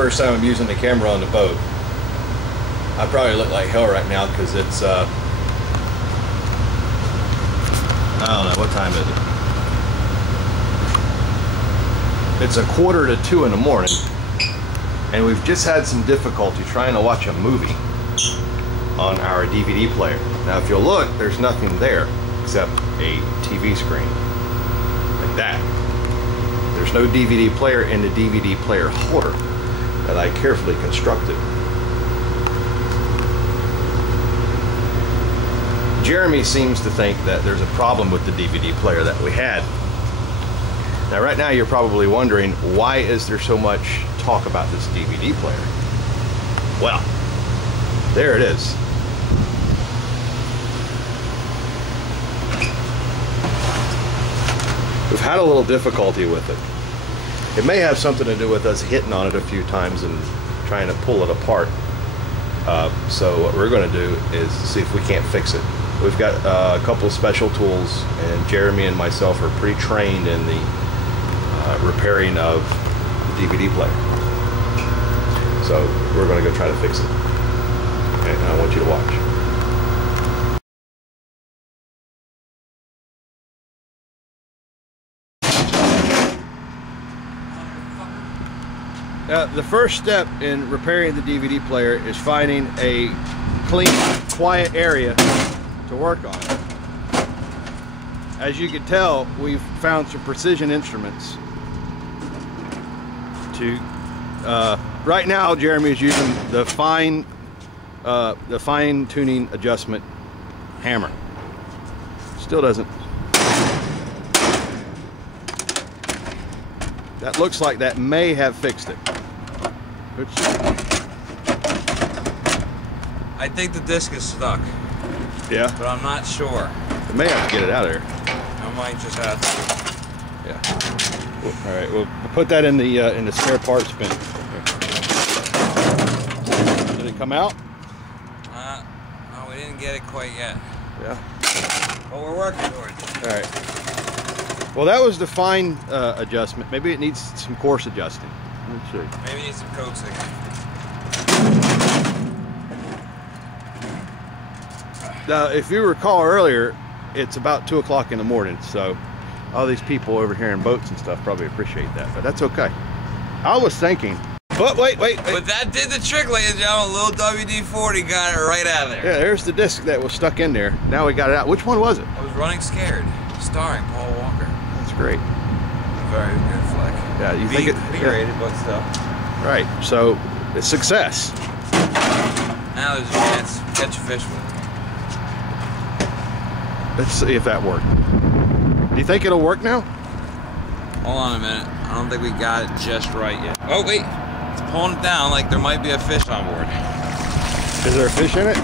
first time I'm using the camera on the boat. I probably look like hell right now because it's, I don't know, what time is it? It's 1:45 in the morning, and we've just had some difficulty trying to watch a movie on our DVD player. Now if you'll look, there's nothing there except a TV screen, like that. There's no DVD player in the DVD player holder that I carefully constructed. Jeremy seems to think that there's a problem with the DVD player that we had. Now right now you're probably wondering, why is there so much talk about this DVD player? Well, there it is. We've had a little difficulty with it. It may have something to do with us hitting on it a few times and trying to pull it apart. So what we're going to do is see if we can't fix it. We've got a couple of special tools, and Jeremy and myself are pretty trained in the repairing of the DVD player. So we're going to go try to fix it. Okay, and I want you to watch. The first step in repairing the DVD player is finding a clean, quiet area to work on. As you can tell, we've found some precision instruments to, right now Jeremy is using the fine tuning adjustment hammer. Still doesn't. That looks like that may have fixed it. I think the disc is stuck. Yeah? But I'm not sure. I may have to get it out of there. I might just have to. Yeah. All right, we'll put that in the spare parts bin. Did it come out? No, we didn't get it quite yet. Yeah. But we're working towards it. All right. Well, that was the fine adjustment. Maybe it needs some coarse adjusting. Let's see. Maybe it needs some coaxing. Now, if you recall earlier, it's about 2 o'clock in the morning, so all these people over here in boats and stuff probably appreciate that, but that's okay. I was thinking, but wait. But that did the trick, ladies and gentlemen. Little WD-40 got it right out of there. Yeah, there's the disc that was stuck in there. Now we got it out. Which one was it? I was Running Scared, starring Paul Walker. That's great. Very good flick. Yeah, you think it? B-rated, but still. Right. So it's success. Now there's a chance to catch a fish with it. Let's see if that worked. Do you think it'll work now? Hold on a minute. I don't think we got it just right yet. Oh wait, it's pulling it down like there might be a fish on board. Is there a fish in it?